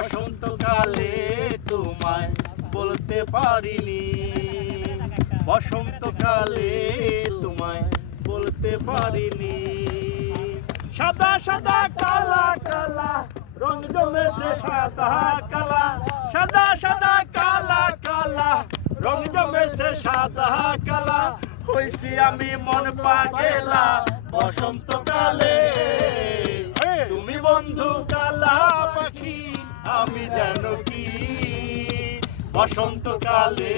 বসন্তকালে তোমায় বলতে পারিনি, বসন্তকালে তোমায় বলতে পারিনি। সাদা সাদা কালা কালা রং জমেছে সাদা কালা, সাদা সাদা কালা কালা রং জমেছে সাদা কালা। হইছি আমি মন পাগেলা বসন্তকালে, তুমি বন্ধু কালা পাখি আমি যেন কি। বসন্তকালে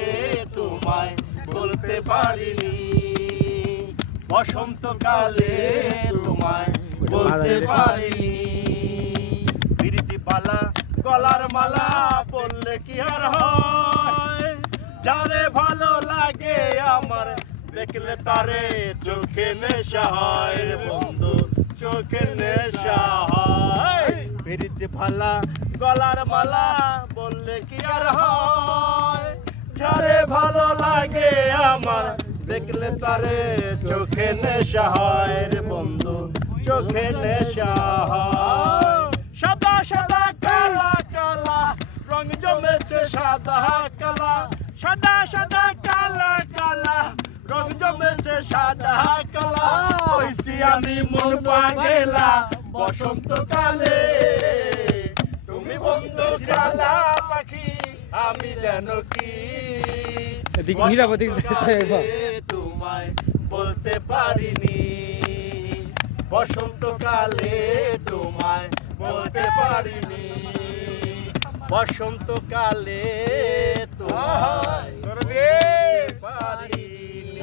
তোমায় বলতে পারিনি, বসন্তকালে তোমায় বলতে পারিনি। প্রীতি পালা গলার মালা বললে কি আর হয়, যারে ভালো লাগে আমার দেখলে তারে চোখে নেশা হয় রে বন্ধু, চোখে নেশা হয়। প্রীতি পালা গলার মালা বললে কি আর হয়, যারে ভালো লাগে আমার দেখলে তারে চোখে নেশা হয় রে বন্ধু, চোখে নেশা হয়। সাদা সাদা কালা কালা রং জমেছে সাদা কালা, সাদা সাদা কালা কালা রং জমেছে সাদা কালা। হইছি আমি মন পাগেলা বসন্তকালে, তুমি বন্ধু কালা পাখি আমি যেন কি। তোমায় বলতে পারিনি, বসন্তকালে তোমায় বলতে পারিনি, বসন্তকালে তোমায় বলতে পারিনি।